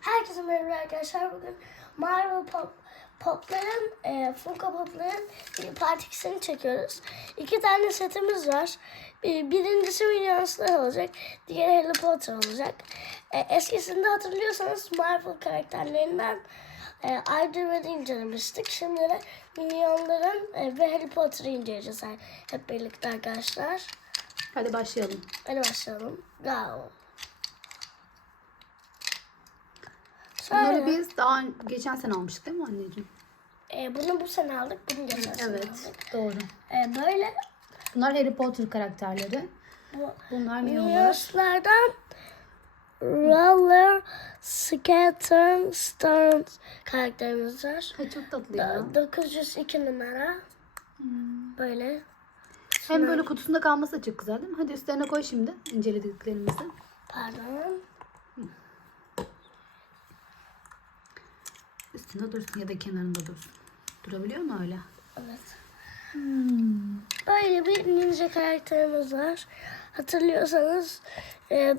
Herkese merhaba arkadaşlar. Bugün Marvel Pop, Pop'ların, e, Funko Pop'ların bir part ikisini çekiyoruz. İki tane setimiz var. Bir- Birincisi Minions'lar olacak. Diğeri Harry Potter olacak. E, eskisinde hatırlıyorsanız Marvel karakterlerinden e, Iron incelemiştik. Şimdi de Minyonların e, ve Harry Potter'ı inceleyeceğiz hep birlikte arkadaşlar. Hadi başlayalım. Hadi başlayalım. Go. Bunları Sonra- biz daha geçen sene almıştık değil mi anneciğim? E, bunu bu sene aldık, bunu geçen sene Evet. aldık. Doğru. E, böyle Bunlar Harry Potter karakterleri. bu Bunlar minyonlar. Minions'lardan Roller, Scatter, Stones karakterimiz var. Ay, çok tatlı ya. 902 numara. Böyle. Hem böyle kutusunda kalması da çok güzel değil mi? Hadi üstlerine koy şimdi incelediklerimizi. Pardon. Üstünde dursun ya da kenarında dursun. Durabiliyor mu öyle? Evet. Böyle bir ninja karakterimiz var. Hatırlıyorsanız e,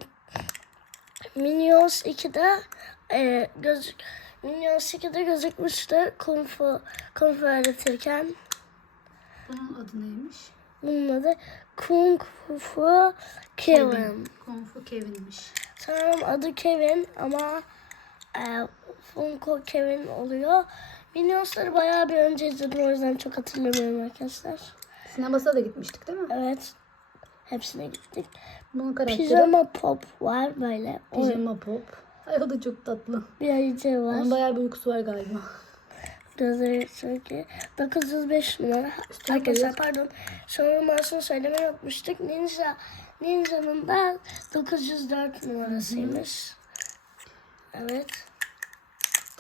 Minions 2'de e, gözük Minions 2'de gözükmüştü Kung Fu, Kung Fu öğretirken. Bunun adı neymiş? Bunun adı Kung Fu Kevin. Kung Fu Kevin'miş. Sanırım adı Kevin ama e, Funko Kevin oluyor. Minions'ları bayağı bir önce izledim o yüzden çok hatırlamıyorum arkadaşlar. Sinemasına da gitmiştik değil mi? Evet. Hepsine gittik. Bunun karakteri Pijama Pop var böyle. Pijama Pop. Ay o da çok tatlı. bir ayıcı Onun var. bayağı bir uykusu var galiba. Gözleri çok iyi. 905 numara. Arkadaşlar pardon. Son numarasını söylemeyi unutmuştuk. Ninja. Ninja'nın da 904 numarasıymış. Evet.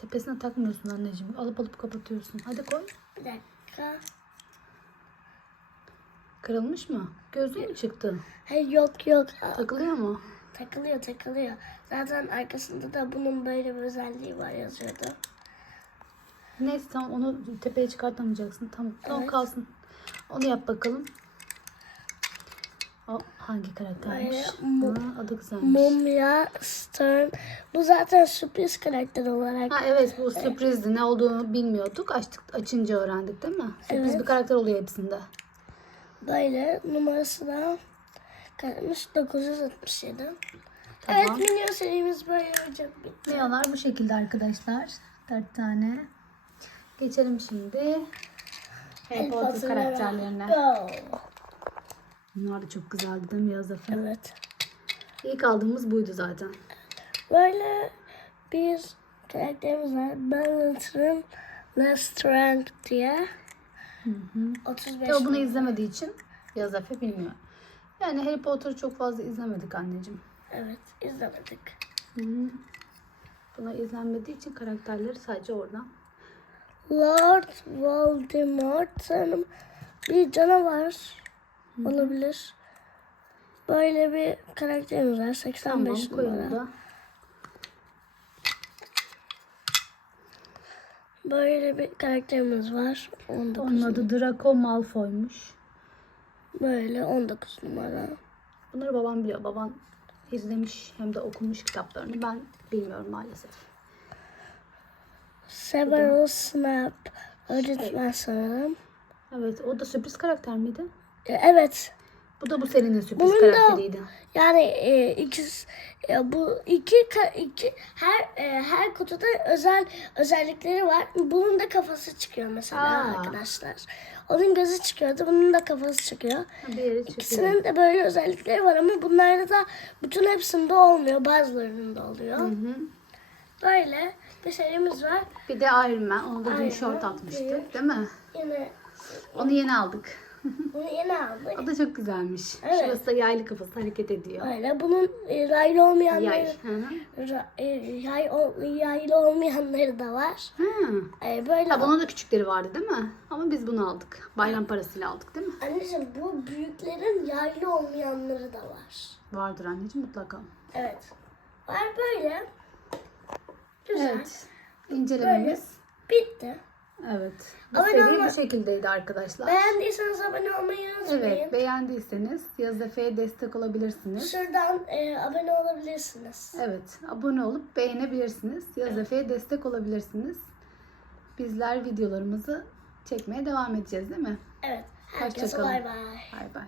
Tepesine takmıyorsun anneciğim. Alıp alıp kapatıyorsun. Hadi koy. Bir dakika. Kırılmış mı? Gözlüğü mü çıktı? Hayır yok yok. Takılıyor mu? Takılıyor takılıyor. Zaten arkasında da bunun böyle bir özelliği var yazıyordu. Neyse tamam onu tepeye çıkartamayacaksın. Tamam. Tamam kalsın. Onu yap bakalım. O hangi karaktermiş? Ha, adı güzelmiş. Mumya, Stern. Bu zaten sürpriz karakter olarak. Ha evet bu sürprizdi. Ne olduğunu bilmiyorduk. Açtık, açınca öğrendik değil mi? Sürpriz Evet. bir karakter oluyor hepsinde. Böyle numarası da kalmış 967. Tamam. Evet Minyon serimiz böyle olacak. bitti. Neolar bu şekilde arkadaşlar. Dört tane. Geçelim şimdi. Harry Potter karakterlerine. Go. Bunlar da çok güzeldi değil mi Yaz Efe? Evet. İlk aldığımız buydu zaten. Böyle bir karakterimiz var. Bellatrix Lestrange diye. 35 Ya bunu izlemediği için Yaz Efe bilmiyor. Yani Harry Potter'ı çok fazla izlemedik anneciğim. Evet izlemedik. Hı hı. Buna izlenmediği için karakterleri sadece oradan. Lord Voldemort sanırım bir canavar olabilir. Böyle bir karakterimiz var. 85 Tamam numara. Böyle bir karakterimiz var. 19. Onun adı Draco Malfoy'muş. Böyle 19 numara. Bunları babam biliyor. Baban izlemiş hem de okumuş kitaplarını. Ben bilmiyorum maalesef. Severus Snape. Öğretmen sanırım. Evet o da sürpriz karakter miydi? E, Evet. Bu da bu serinin sürpriz Bunun da- karakteriydi. Yani e, ikisi e, bu iki iki her e, her kutuda özel özellikleri var. Bunun da kafası çıkıyor mesela Aa. arkadaşlar. Onun gözü çıkıyordu. Bunun da kafası çıkıyor. İkisinin de böyle özellikleri var ama bunlarda da bütün hepsinde olmuyor. Bazılarında oluyor. Hı hı. Böyle bir serimiz var. Bir de Iron Man. Onu da dün short atmıştık değil mi? Yine Onu yeni aldık. Bunu yeni aldık. O da çok güzelmiş. Evet. Şurası da yaylı kafası hareket ediyor. Böyle bunun e, raylı olmayanları Yay. Hı hı. ra- e, yay, ol- yaylı olmayanları da var. Hı. E, böyle Ha, bunun da küçükleri vardı değil mi? Ama biz bunu aldık. Bayram parasıyla aldık değil mi? Anneciğim bu büyüklerin yaylı olmayanları da var. Vardır anneciğim mutlaka. Evet. Var böyle. Güzel. Evet. İncelememiz Bitti. Evet. Bu Abone seri olma- bu şekildeydi arkadaşlar. Beğendiyseniz abone olmayı unutmayın. Evet beğendiyseniz Yaz Efe'ye destek olabilirsiniz. Şuradan e, abone olabilirsiniz. Evet abone olup beğenebilirsiniz. Yaz Efe'ye destek olabilirsiniz. Bizler videolarımızı çekmeye devam edeceğiz değil mi? Evet. Herkese bay bay. Bay bay.